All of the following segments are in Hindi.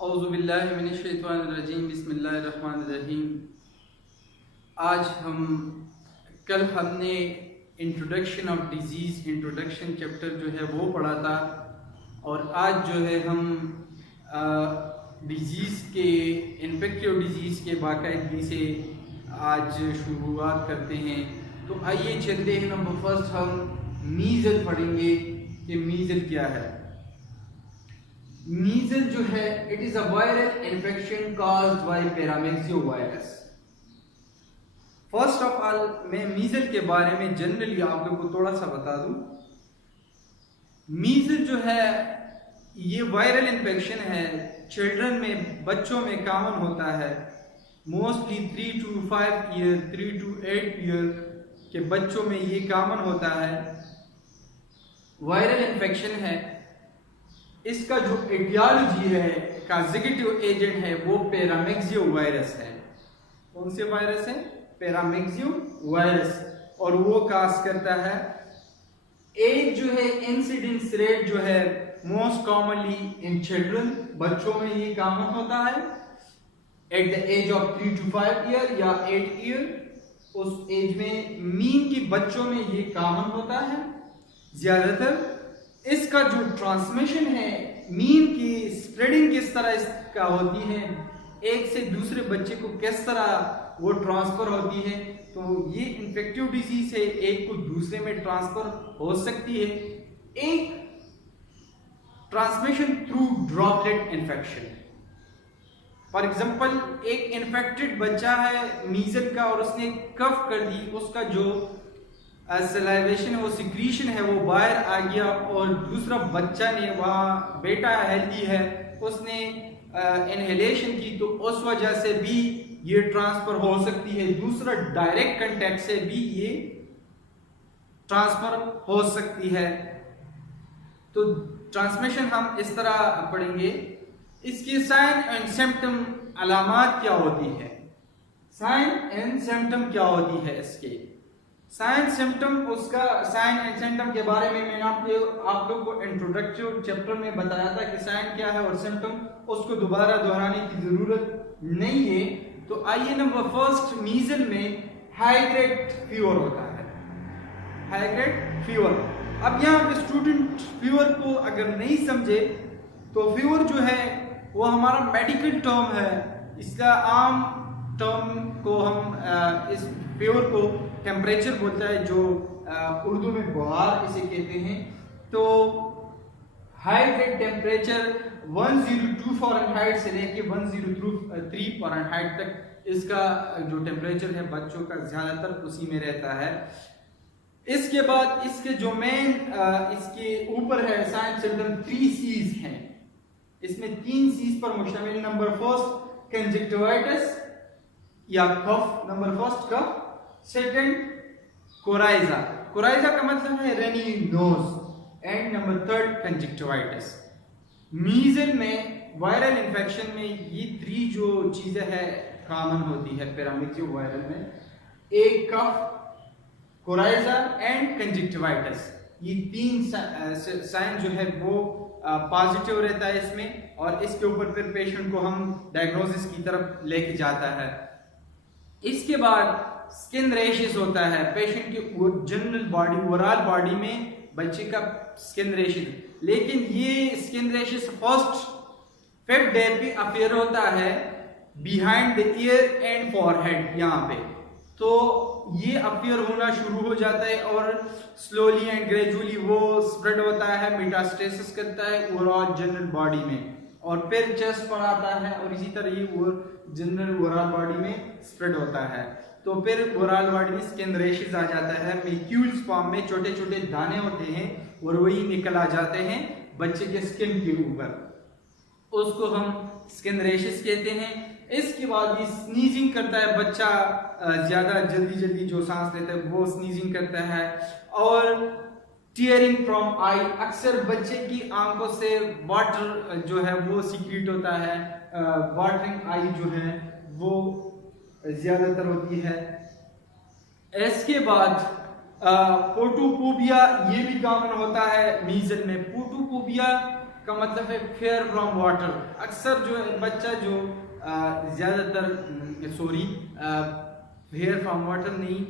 औज़ुबिल्लाहिमिनश्शैतानिर्रजीम बिस्मिल्लाहिर्रहमानिर्रहीम। कल हमने introduction of disease introduction chapter जो है वो पढ़ा था, और आज जो है हम डिजीज़ के इन्फेक्टिव डिजीज़ के बाकायदगी से आज शुरुआत करते हैं। तो आइए चलते हैं। नंबर फर्स्ट हम मीज़ल पढ़ेंगे कि मीज़ल क्या है। मीज़ल जो है it is a viral infection caused by paramyxo virus. First of all मैं मीज़ल के बारे में जनरली आप लोगों को थोड़ा सा बता दूं। मीज़ल जो है ये वायरल इन्फेक्शन है, चिल्ड्रन में, बच्चों में कॉमन होता है। Mostly 3 to 5 year 3 to 8 year के बच्चों में ये कॉमन होता है, वायरल इन्फेक्शन है। इसका जो एटियोलॉजी है, कॉजेटिव एजेंट है, वो पैरामीज़ियो वायरस है। कौन से वायरस है? पैरामीज़ियो वायरस। और वो काज करता है, एज जो है, इंसिडेंस रेट जो है मोस्ट कॉमनली इन चिल्ड्रन, बच्चों में ये कॉमन होता है at the age of 3 to 5 year या 8 ईयर। उस एज में मीन की बच्चों में ये कॉमन होता है ज्यादातर। इसका जो ट्रांसमिशन है, मीन की स्प्रेडिंग किस तरह इसका होती है, एक से दूसरे बच्चे को किस तरह वो ट्रांसफर होती है, तो ये इन्फेक्टिव डिजीज है, एक को दूसरे में ट्रांसफर हो सकती है। एक transmission through droplet infection. For example एक इन्फेक्टेड बच्चा है मीजल का और उसने कफ कर दी, उसका जो सलाइवेशन है, वो सिक्रीशन है, वो बाहर आ गया, और दूसरा बच्चा ने, वहाँ बेटा हेल्दी है, उसने इनहेलेशन की, तो उस वजह से भी ये ट्रांसफर हो सकती है। दूसरा डायरेक्ट कांटेक्ट से भी ये ट्रांसफर हो सकती है। तो ट्रांसमिशन हम इस तरह पढ़ेंगे। इसकी साइन एंड सिम्टम, अलामात क्या होती है, साइन एंड सिम्टम क्या होती है इसके। साइन सिम्टम, उसका साइन एंड सिम्टम के बारे में मैंने आप लोगों को इंट्रोडक्टिव चैप्टर में बताया था कि साइन क्या है और सिम्टम, उसको दोबारा दोहराने की जरूरत नहीं है। तो आइए, नंबर फर्स्ट, मीजल में हाई ग्रेड फीवर होता है, हाई ग्रेड फीवर। अब यहाँ पे स्टूडेंट फीवर को अगर नहीं समझे तो फीवर जो है वो हमारा मेडिकल टर्म है, इसका आम टर्म को हम इस फीवर को टेम्परेचर बोलता है, जो उर्दू में बुखार इसे कहते हैं। तो हाई ग्रेड टेम्परेचर 102 फ़ारेनहाइट से लेके 103 फ़ारेनहाइट तक इसका जो टेम्परेचर है बच्चों का ज्यादातर उसी में रहता है। इसके बाद इसके जो मेन इसके ऊपर है साइन सिम्टम 3 C's हैं, इसमें 3 C's पर मुश्तमिल। नंबर फर्स्ट कंजक्टिवाइटिस या cough, number first cough. Second coryza, coryza का मतलब है runny nose. And number third conjunctivitis. Measles में, वायरल इन्फेक्शन में ये 3 जो चीजें हैं कॉमन होती है पैरामीज़ियो वायरल में, एक कफ, कोराइजा एंड कंजक्टिवाइटिस। ये 3 साइन जो है वो पॉजिटिव रहता है इसमें, और इसके ऊपर फिर पेशेंट को हम डायग्नोसिस की तरफ लेके जाता है। इसके बाद स्किन रैशेस होता है, पेशेंट की जनरल बॉडी, ओवरऑल बॉडी में बच्चे का स्किन रैशेस, लेकिन ये skin rashes first 5th day पे अपीयर होता है behind the year and forehead, यहाँ पे। तो ये अपीयर होना शुरू हो जाता है और स्लोली एंड ग्रेजुअली वो स्प्रेड होता है, मेटास्टेसिस करता है ओवरऑल जनरल बॉडी में, और फिर चेस्ट पर आता है, और इसी तरह ये जनरल ओवरऑल बॉडी में स्प्रेड होता है। तो फिर ओवरऑल बॉडी में स्किन रैशेस आ जाता है, मैक्यूल्स फॉर्म में छोटे छोटे दाने होते हैं और वही निकल आ जाते हैं बच्चे के स्किन के ऊपर, उसको हम स्किन रैशेस कहते हैं। इसके बाद ये स्नीजिंग करता है बच्चा, ज्यादा जल्दी जो सांस लेता है वो स्नीजिंग करता है। और टीयरिंग फ्रॉम आई, अक्सर बच्चे की आंखों से वाटर जो है वो सीक्रेट होता है, वाटरिंग आई जो है वो ज्यादातर होती है। इसके बाद फोटोफोबिया, ये भी कॉमन होता है मीजल में। फोटोफोबिया का मतलब है फेयर फ्रॉम वाटर। अक्सर जो बच्चा जो ज़्यादातर फेयर फ्रॉम वाटर नहीं,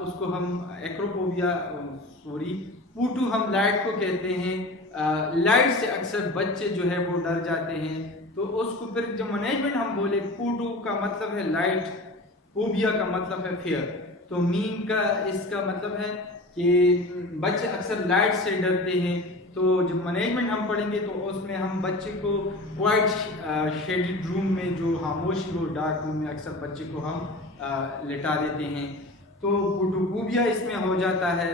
उसको हम एक्रोफोबिया पूटू हम लाइट को कहते हैं। लाइट से अक्सर बच्चे जो है वो डर जाते हैं, तो उसको फिर जो मैनेजमेंट हम बोले, पूटू का मतलब है लाइट, फोबिया का मतलब है फेयर, तो मीन का इसका मतलब है कि बच्चे अक्सर लाइट से डरते हैं। तो जब मैनेजमेंट हम पढ़ेंगे तो उसमें हम बच्चे को क्वाइट शेडेड रूम में, जो खामोशी हो डार्क रूम में अक्सर बच्चे को हम लेटा देते हैं, तो फोटोफोबिया इसमें हो जाता है।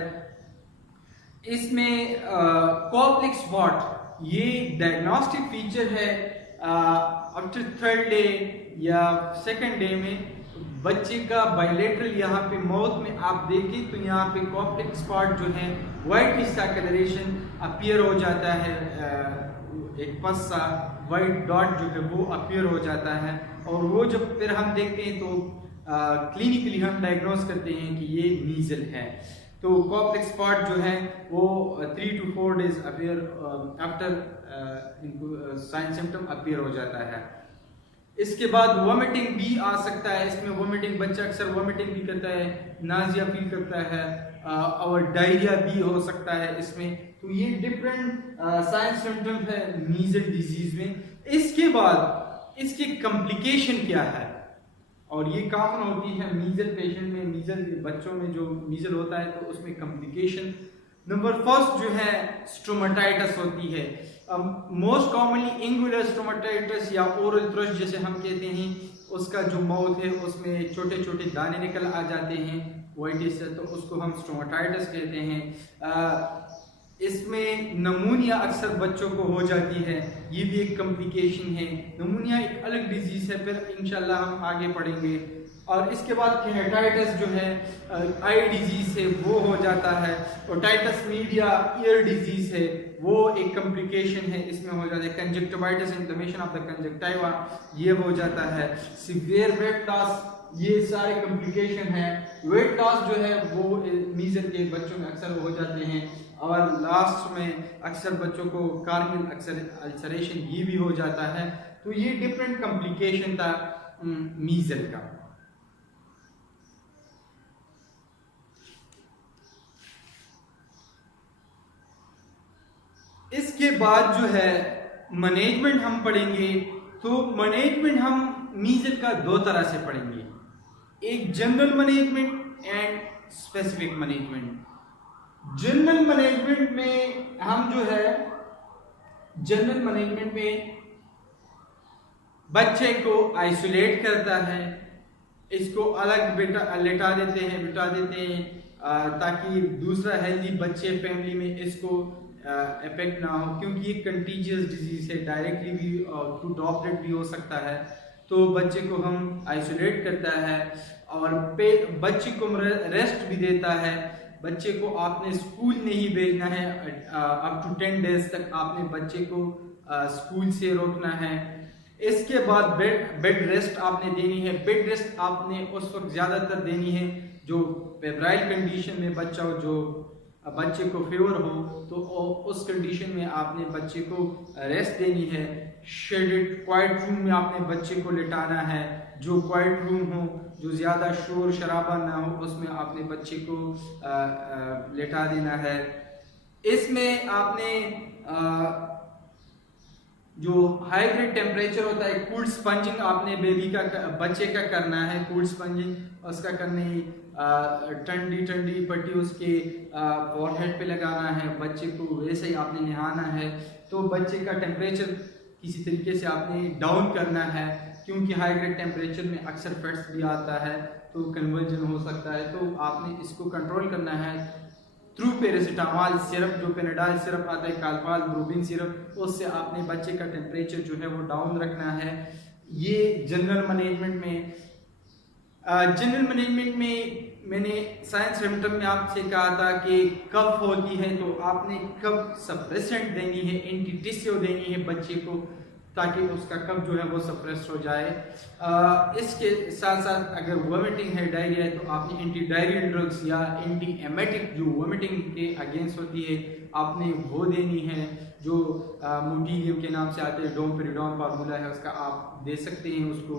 इसमें कॉप्लिक स्पॉट ये डायग्नोस्टिक फीचर है। आफ्टर थर्ड डे या सेकंड डे में बच्चे का बायलेटरल यहाँ पे माउथ में आप देखें तो यहाँ पे कॉप्लिक स्पॉट जो है वाइट सा कलरेशन अपीयर हो जाता है, एक पस सा वाइट डॉट जो है वो अपीयर हो जाता है, और वो जब फिर हम देखते हैं तो क्लिनिकली हम डायग्नोस करते हैं कि ये मीजल है। तो कॉप्लिक स्पॉट जो है वो 3 to 4 days appear after sign symptom appear हो जाता है। इसके बाद वोमिटिंग भी आ सकता है। इसमें वोमिटिंग, बच्चा अक्सर वोमिटिंग भी करता है, नाजिया फील करता है, और डायरिया भी हो सकता है इसमें। तो ये डिफरेंट साइन सिम्टम है मीजल डिजीज में। इसके बाद इसकी कॉम्प्लिकेशन क्या है, और ये कॉमन होती है मीजल पेशेंट में, मीजल बच्चों में जो मीजल होता है तो उसमें कॉम्प्लिकेशन नंबर फर्स्ट जो है स्टोमेटाइटिस होती है। मोस्ट कॉमनली एंगुलर स्टोमेटाइटिस या ओरल थ्रश जैसे हम कहते हैं, उसका जो माउथ है उसमें छोटे छोटे दाने निकल आ जाते हैं वाइटिस से, तो उसको हम स्टोमेटाइटिस कहते हैं। इसमें नमूनिया अक्सर बच्चों को हो जाती है, ये भी एक कॉम्प्लिकेशन है। नमूनिया एक अलग डिजीज है, फिर इंशाल्लाह हम आगे पढ़ेंगे। और इसके बाद केराटिटिस जो है आई डिजीज है वो हो जाता है। ओटाइटिस मीडिया ईयर डिजीज है, वो एक कॉम्प्लिकेशन है, इसमें हो जाता है। Conjunctivitis inflammation of the conjunctiva ये हो जाता है। सीवियर वेट लॉस, ये सारे कॉम्प्लिकेशन है। वेट लॉस जो है वो मीजल के बच्चों में अक्सर हो जाते हैं। और लास्ट में अक्सर बच्चों को कार्नियल अल्सरेशन ये भी हो जाता है। तो ये डिफरेंट कॉम्प्लिकेशन था मीजल का। इसके बाद जो है मैनेजमेंट हम पढ़ेंगे। तो मैनेजमेंट हम मीजल का दो तरह से पढ़ेंगे, एक general management and specific management. General management में हम जो है जनरल मैनेजमेंट में बच्चे को आइसोलेट करता है, इसको अलग लेटा देते हैं ताकि दूसरा हेल्दी बच्चे फैमिली में इसको इफेक्ट ना हो, क्योंकि ये कंटीजियस डिजीज है, डायरेक्टली भी थ्रू ड्रॉपलेट भी हो सकता है। तो बच्चे को हम आइसोलेट करता है और बच्चे को रेस्ट भी देता है। बच्चे को आपने स्कूल नहीं भेजना है, अप टू 10 डेज तक आपने बच्चे को स्कूल से रोकना है। इसके बाद बेड रेस्ट आपने देनी है। बेड रेस्ट आपने उस वक्त ज़्यादातर देनी है जो फेब्राइल कंडीशन में बच्चा हो, जो बच्चे को फीवर हो, तो उस कंडीशन में आपने बच्चे को रेस्ट देनी है। शेडेड क्वाइट रूम में आपने बच्चे को लेटाना है, जो क्वाइट रूम हो, जो ज़्यादा शोर शराबा ना हो, उसमें आपने बच्चे को लेटा देना है। इसमें आपने जो हाई ग्रेड टेम्परेचर होता है, कूल्ड स्पंजिंग आपने बच्चे का करना है। कूल्ड स्पंजिंग उसका करनी, ठंडी ठंडी पट्टी उसके फॉरहेड पे लगाना है, बच्चे को वैसे ही आपने नहाना है। तो बच्चे का टेम्परेचर किसी तरीके से आपने डाउन करना है, क्योंकि हाई ग्रेड टेम्परेचर में अक्सर फेट्स भी आता है तो कन्वर्जन हो सकता है। तो आपने इसको कंट्रोल करना है थ्रू पैरासीटामोल सिरप, जो पेनाडाल सिरप आता है, कालपाल ब्रूबिन सिरप, उससे आपने बच्चे का टेम्परेचर जो है वो डाउन रखना है। ये जनरल मैनेजमेंट में। जनरल मैनेजमेंट में मैंने साइंस सिम्टम में आपसे कहा था कि कफ होती है तो आपने कफ सप्रेसेंट देनी है, एंटीटिसियो देनी है बच्चे को, ताकि उसका कफ जो है वो सप्रेस हो जाए। इसके साथ साथ अगर वोमिटिंग है, डायरिया है, तो आपने एंटी डायरियल ड्रग्स या एंटी एमेटिक जो वोमिटिंग के अगेंस्ट होती है आपने वो देनी है। जो मोटिलियम के नाम से आते हैं, डोमपेरिडोन फार्मूला है उसका, आप दे सकते हैं उसको।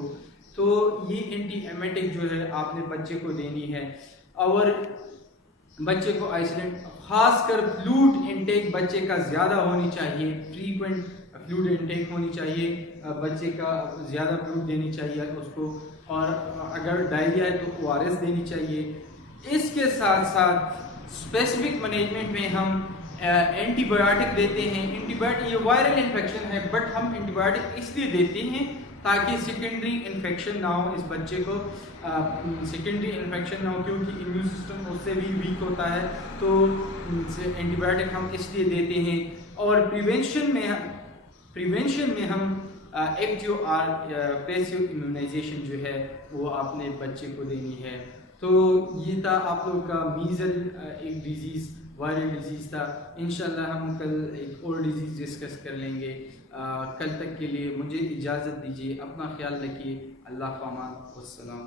तो ये एंटी एमेटिक जो है आपने बच्चे को देनी है। और बच्चे को आइसोलेट, खासकर फ्लूइड इनटेक बच्चे का ज़्यादा होनी चाहिए, फ्रीक्वेंट फ्लूइड इनटेक होनी चाहिए, बच्चे का ज़्यादा फ्लूइड देनी चाहिए उसको। और अगर डायरिया है तो ORS देनी चाहिए। इसके साथ साथ स्पेसिफिक मैनेजमेंट में हम एंटीबायोटिक देते हैं। एंटीबायोटिक, ये वायरल इन्फेक्शन है बट हम एंटीबायोटिक इसलिए देते हैं ताकि सेकेंडरी इन्फेक्शन ना हो, इस बच्चे को सेकेंडरी इन्फेक्शन ना हो, क्योंकि इम्यून सिस्टम उससे भी वीक होता है। तो एंटीबायोटिक हम इसलिए देते हैं। और प्रिवेंशन में हम एक्टिव और पैसिव इम्यूनाइजेशन जो है वो आपने बच्चे को देनी है। तो ये था आप लोग का मीजल, एक डिजीज़, वायरल डिजीज़ था। इंशाल्लाह हम कल एक और डिजीज़ डिस्कस कर लेंगे। कल तक के लिए मुझे इजाज़त दीजिए, अपना ख्याल रखिए। अल्लाह फ़ामान, वस्सलाम।